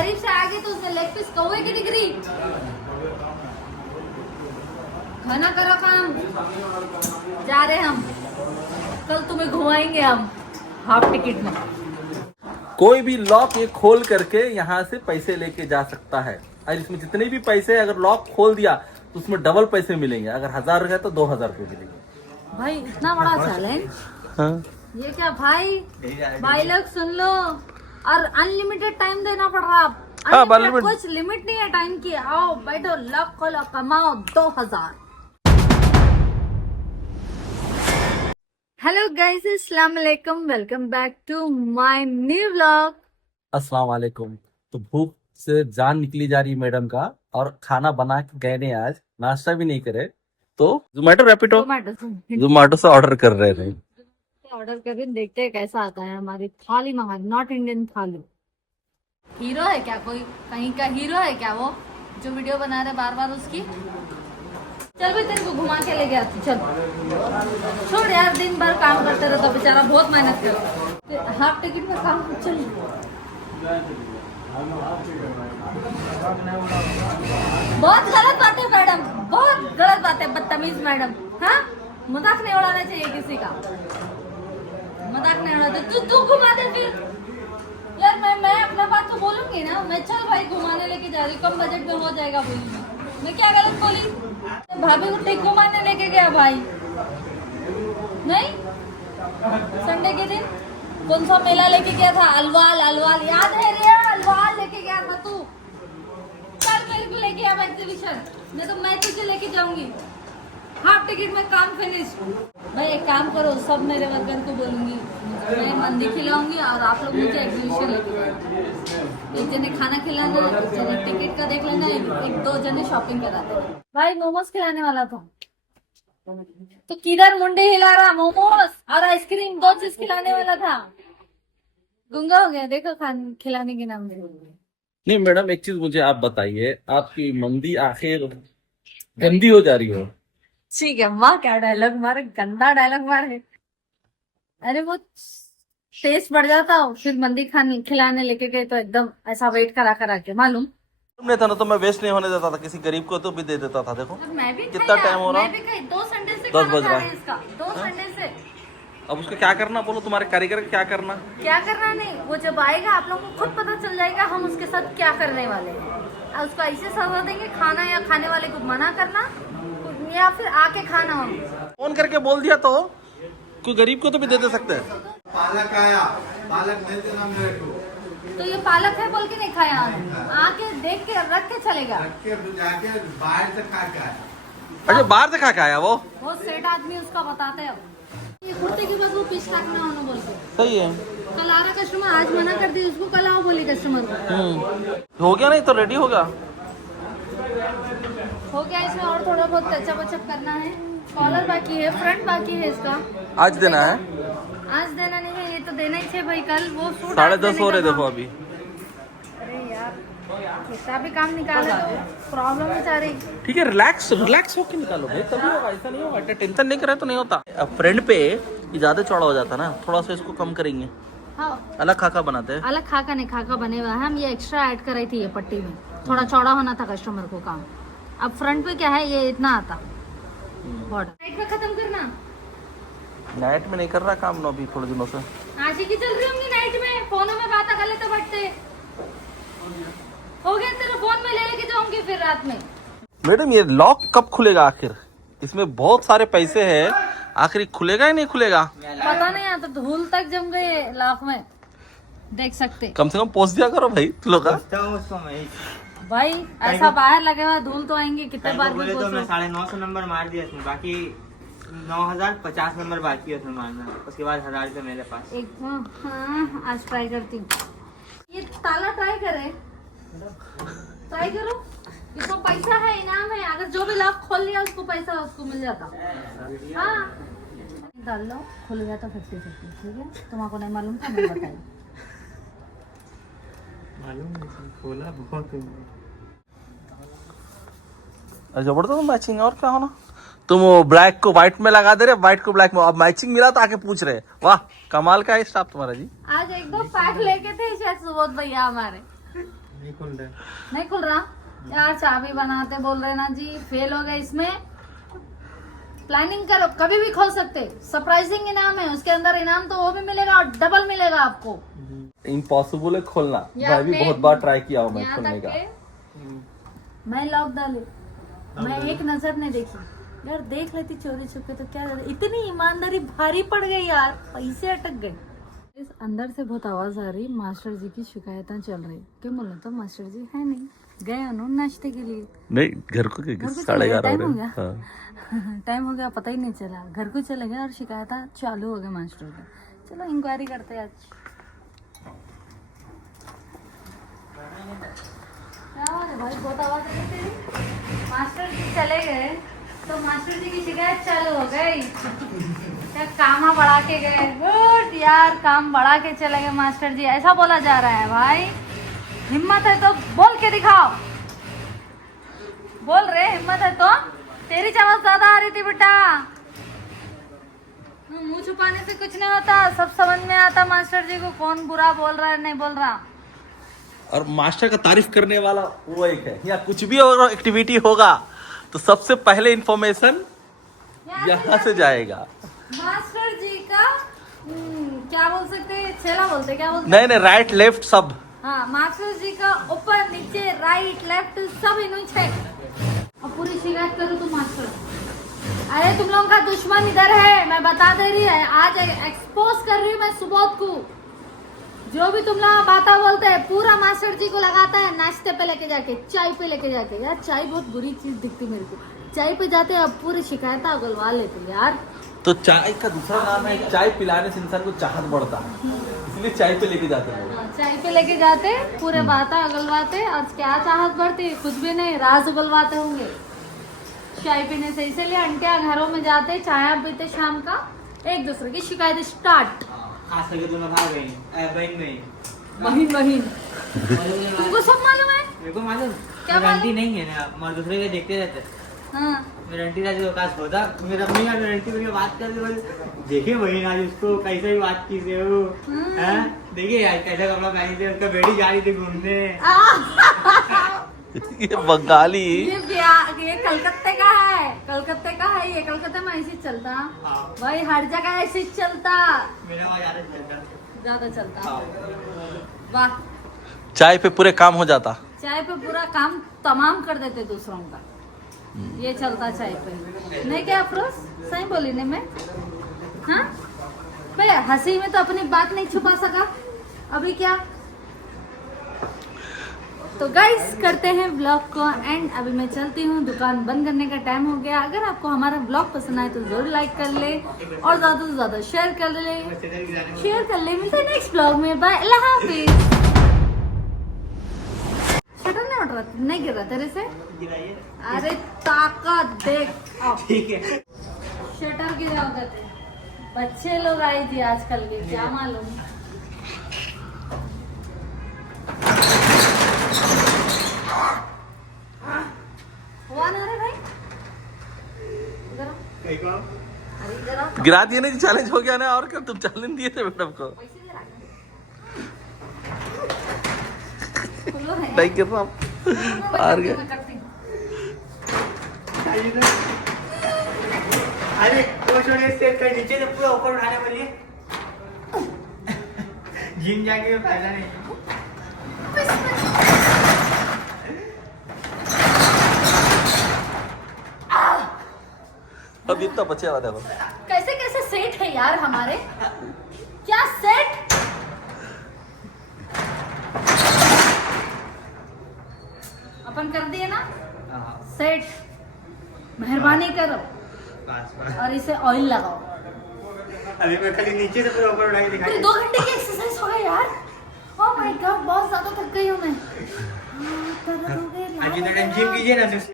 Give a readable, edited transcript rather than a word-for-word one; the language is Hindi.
करीब से आगे तो उसने लेग पीस कौवे की डिग्री। खाना करो काम, जा रहे हम, कल तुम्हें घुमाएंगे हम हाफ टिकट में। कोई भी लॉक ये खोल करके यहाँ से पैसे लेके जा सकता है, और इसमें जितने भी पैसे अगर लॉक खोल दिया तो उसमें डबल पैसे मिलेंगे। अगर 1000 रुपए तो 2000 रुपए मिलेंगे। भाई इतना बड़ा चैलेंज, हाँ। ये क्या भाई? भाई लोग सुन लो, और अनलिमिटेड टाइम देना पड़ रहा। हाँ, अनलिमिटेड, कुछ लिमिट नहीं है टाइम की। आओ बैठो, लॉक खोलो, कमाओ 2000। हेलो गाइस, अस्सलाम वालेकुम, welcome back to my new vlog. अस्सलाम वालेकुम। तो भूख से जान निकली जा रही मैडम का, और खाना बना के गए ने, आज नाश्ता भी नहीं करे तो जोमेटो रैपिडो जोमेटो से ऑर्डर कर रहे थे। ऑर्डर करके देखते हैं कैसा आता है। हमारी थाली मंगा, नॉर्थ इंडियन थाली। हीरो है क्या कोई? कहीं का हीरो है क्या वो जो वीडियो बना रहे बार बार उसकी? चल भाई, तेरे को घुमा के ले गया। चल छोड़ यार, दिन भर काम करते रहता बेचारा, बहुत मेहनत कर। हाफ टिकट में काम। चल, बहुत गलत बात है मैडम, बहुत गलत बात है, बदतमीज मैडम। हाँ, मजाक नहीं उड़ाना चाहिए किसी का, मजाक नहीं उड़ाते। तू घुमा दे फिर यार। मैं अपना बात तो बोलूंगी ना। मैं चल भाई घुमाने लेके जा रही, कम बजट में हो जाएगा बोली। मैं क्या गलत बोली? भाभी को टेक घुमाने लेके गया भाई। नहीं, संडे के दिन कौन सा मेला लेके गया था? अलवाल, अलवाल याद है रे? अलवाल लेके गया था तू। चल मेरे को लेके आ एग्जीबिशन, नहीं तो मैं तुझे लेके जाऊंगी। हाफ टिकट में काम फिनिश। भाई एक काम करो, सब मेरे वर्कर को बोलूंगी, मैं मंदी खिलाऊंगी और आप लोग मुझे एग्जीबिशन लेके जाएंगे। एक जने खाना खिलाना, एक जने टिकट का देख लेना, एक दो जने शॉपिंग करा देना। भाई मोमोज खिलाने वाला था तो किधर मुंडी हिला रहा? मोमोज और आइसक्रीम, दो चीज खिलाने वाला था। गुंगा हो गया देखो खिलाने के नाम में। नहीं मैडम, एक चीज मुझे आप बताइए, आपकी मंदी आखिर गंदी हो जा रही हो? ठीक है, माँ क्या डायलॉग मारे, गंदा डायलॉग मारे। अरे वो टेस्ट बढ़ जाता हो, फिर मंदी खाने खिलाने लेके गए तो एकदम ऐसा वेट करा के मालूम तुमने था ना, तो मैं वेस्ट नहीं होने देता था, किसी गरीब को तो भी दे देता था। देखो मैं भी कितना टाइम हो रहा? मैं भी कहीं 2 संडे से 10 बज रहा है इसका, 2 संडे से। अब उसका क्या करना, बोलो तुम्हारे कारीगर क्या करना? क्या करना नहीं, वो जब आएगा आप लोगों को खुद पता चल जाएगा हम उसके साथ क्या करने वाले हैं। उसको ऐसे सजा देंगे, खाना या खाने वाले को मना करना, या फिर आके खाना। हम फोन करके बोल दिया तो कोई गरीब को तो भी दे सकते हैं। पालक आया, पालक नहीं देना मेरे को। तो ये पालक है बोल के नहीं खाया, आके देख के रख के चलेगा। जाके बाहर से खा के आया। अच्छा, बाहर से खा के आया वो सेठ आदमी उसका बताते हैं। ये कुर्ते के बाद वो पीस काटना होना बोल के। सही है। कल आ रहा कस्टमर, आज मना कर दी उसको, कल आओ बोली कस्टमर को। हो गया, नहीं तो रेडी होगा। हो गया, इसमें और थोड़ा बहुत टचअप वचअप करना है। कॉलर बाकी है, फ्रंट बाकी है इसका। आज देना है? आज देना नहीं है, ये तो देना ही है भाई। कल वो सूट 10:30 हो रहे, देखो अभी। अरे यार कितना भी काम निकाले तो प्रॉब्लम ही सारी। ठीक है, रिलैक्स होके निकालो भाई, तभी होगा। ऐसा नहीं होगा, टेंशन नहीं करे तो नहीं होता। फ्रंट पे ये ज्यादा चौड़ा हो जाता ना, थोड़ा सा इसको कम करेंगे। हाँ, अलग खाका बनाते हैं। अलग खाका नहीं, खाका बने हुआ है। हम ये एक्स्ट्रा ऐड कराई थी, ये पट्टी में थोड़ा चौड़ा होना था कस्टमर को काम। अब फ्रंट पे क्या है, ये इतना आता बॉर्डर। नाइट में खत्म करना। नाइट में नहीं कर रहा काम ना अभी थोड़े दिनों से। आशी की चल रही होंगी नाइट में, फोनों में बात कर लेते बैठते। हो गया, तेरे फोन में ले लेके जाऊंगी फिर रात में। मैडम ये लॉक कब खुलेगा आखिर? इसमें बहुत सारे पैसे हैं, आखिर खुलेगा या नहीं खुलेगा? पता नहीं, आता धूल तक जम गए लाख में, देख सकते। कम से कम पोस्ट दिया करो भाई तुम लोग। भाई ऐसा बाहर लगे हुआ धूल तो आएंगे, कितने बार भी तो मैं 950 नंबर मार दिया इसमें, बाकी 9050 नंबर बाकी है उसमें मारना। उसके बाद 1000 रुपये मेरे पास। एक हाँ, आज ट्राई करती हूँ। ये ताला ट्राई करे, ट्राई करो। इसमें पैसा है, इनाम है। अगर जो भी लॉक खोल लिया उसको पैसा उसको मिल जाता। हाँ, डाल लो, खुल गया तो 50-50। ठीक है, तुम्हारा नहीं मालूम था, मैं बताई। मालूम खोला बहुत। जबरदस्त मैचिंग, और क्या होना। तुम वो ब्लैक को व्हाइट में लगा दे रहे, व्हाइट को ब्लैक में। अब मैचिंग मिला तो आके पूछ रहे। वाह, कमाल का है स्टाफ तुम्हारा जी। आज एक दो पैक लेके थे शायद सुबोध भैया हमारे। नहीं खुल रहा। नहीं खुल रहा यार, चाबी बनाते बोल रहे ना जी, फेल हो गए इसमें। प्लानिंग करो, कभी भी खोल सकते। सरप्राइजिंग इनाम है, उसके अंदर इनाम तो वो भी मिलेगा और डबल मिलेगा आपको। इम्पॉसिबल है खोलना, ये मैं भी आपने बहुत बार ट्राई किया हूँ मैं यहाँ खोलने तक का। के मैं लॉक डाले, मैं एक नजर नहीं देखी यार, देख लेती चोरी छुपके तो क्या, इतनी ईमानदारी भारी पड़ गई यार, पैसे अटक गए। इस अंदर से बहुत आवाज आ रही, मास्टर जी की शिकायतें चल रही। क्यों बोले तो मास्टर जी है नहीं, गए उन्होंने नाश्ते के लिए। नहीं घर को घर को 11:30 टाइम हो हो रहे गया। हैं। हाँ। टाइम हो गया, पता ही नहीं चला, घर को चले गए और शिकायत चालू हो गए मास्टर की। चलो इंक्वायरी करते हैं आज। क्या बात है भाई, बहुत आवाज आ रही तेरी। मास्टर जी चले गए तो मास्टर जी की शिकायत चालू हो गई। क्या काम बढ़ा के गए, गुड यार, काम बढ़ा के चले गए मास्टर जी, ऐसा बोला जा रहा है भाई। हिम्मत है तो बोल के दिखाओ। बोल रहे हिम्मत है तो। तेरी आवाज ज्यादा आ रही थी बेटा। मुंह छुपाने से कुछ नहीं होता, सब समझ में आता मास्टर जी को कौन बुरा बोल रहा है नहीं बोल रहा। और मास्टर का तारीफ करने वाला वो एक है, या कुछ भी और एक्टिविटी होगा तो सबसे पहले इंफॉर्मेशन यहाँ से जाएगा। मास्टर जी का क्या बोल सकते हैं, छेला बोलते क्या बोलते? नहीं नहीं, राइट लेफ्ट सब। हाँ, मास्टर जी का ऊपर नीचे राइट लेफ्ट सब इन्होंने चेक। अब पूरी शिकायत करूँ तो मास्टर, अरे तुम लोगों का दुश्मन इधर है, मैं बता दे रही है, आज एक्सपोज कर रही हूँ मैं सुबोध को। जो भी तुम लोग बातें बोलते हैं पूरा मास्टर जी को लगाता है नाश्ते पे लेके जाके, चाय पे लेके जाके। यार चाय बहुत बुरी चीज दिखती मेरे को, चाय पे जाते अब पूरी शिकायत उगलवा लेते यार। तो चाय का दूसरा नाम है, चाय पिलाने से इंसान को चाहत बढ़ता है, इसलिए चाय पे लेके जाते हैं। चाय पे लेके जाते पूरे बातें उगलवाते, और क्या चाहत बढ़ती, कुछ भी नहीं, राज उगलवाते होंगे चाय पीने से। इसीलिए आंटियां घरों में जाते, चाय पीते शाम का, एक दूसरे की शिकायत स्टार्ट। आज करके तुम भाग गई बहन नहीं बहिन बहिन तुमको सब मालूम है? मेरे को मालूम, क्या मेरा मालूम? आंटी नहीं है ना, मैं दूसरे के देखते रहते। हाँ मेरा आंटी का जो काश होता, मेरा अम्मी का मेरा आंटी को बात कर देखे वही आज उसको कैसे भी बात की से वो, हैं? देखिए यार कैसा कपड़ा पहनी थी, उसका बेटी जा रही थी घूमने। ये बंगाली, ये कलकत्ते का है, कलकत्ते का है ये, कलकत्ते में ऐसे चलता भाई, हर जगह ऐसे चलता, मेरा वहाँ ज्यादा चलता। वाह, चाय पे पूरे काम हो जाता। चाय पे पूरा काम तमाम कर देते दूसरों का, ये चलता चाय पे। नहीं क्या अफरोज, सही बोली नहीं मैं? हाँ भाई, हंसी में तो अपनी बात नहीं छुपा सका, अभी क्या। तो गाइस करते हैं ब्लॉग को एंड, अभी मैं चलती हूँ, दुकान बंद करने का टाइम हो गया। अगर आपको हमारा ब्लॉग पसंद आए तो जरूर लाइक कर ले और ज्यादा से ज्यादा शेयर कर ले, मिलते हैं नेक्स्ट ब्लॉग में, बाय, अल्लाह हाफिज। शटर नहीं उठ रहा, नहीं गिर रहा तेरे से? अरे ताकत देख, आओ। ठीक है, शटर गिरा उधर, बच्चे लोग आए थे आजकल के, क्या मालूम। हुआ ना रे भाई, इधर आओ। अरे इधर आओ। गिरा दिए नहीं, चैलेंज हो गया ना, और क्या, तुम चैलेंज दिए थे मैडम को। पैसे दे रहा है। नहीं गिर रहा, हार गए। मैं करती हूँ। अरे वो छोड़िए, स्टेप कर नीचे से पूरा ऊपर उठाने वाली है। जिम जाके कोई फायदा नहीं। अब इतना बचे हुआ देखो। कैसे कैसे सेट है यार हमारे, क्या सेट। अपन कर दिए ना सेट, मेहरबानी करो बस बस, और इसे ऑयल लगाओ। अभी मैं खाली नीचे से पूरा ऊपर उठा के पूरे दिखाई। 2 घंटे की एक्सरसाइज हो गई यार। ओह माय गॉड, बहुत ज्यादा थक गई हूँ मैं। दर्द हो गया आज इतना टाइम जिम कीजिए ना।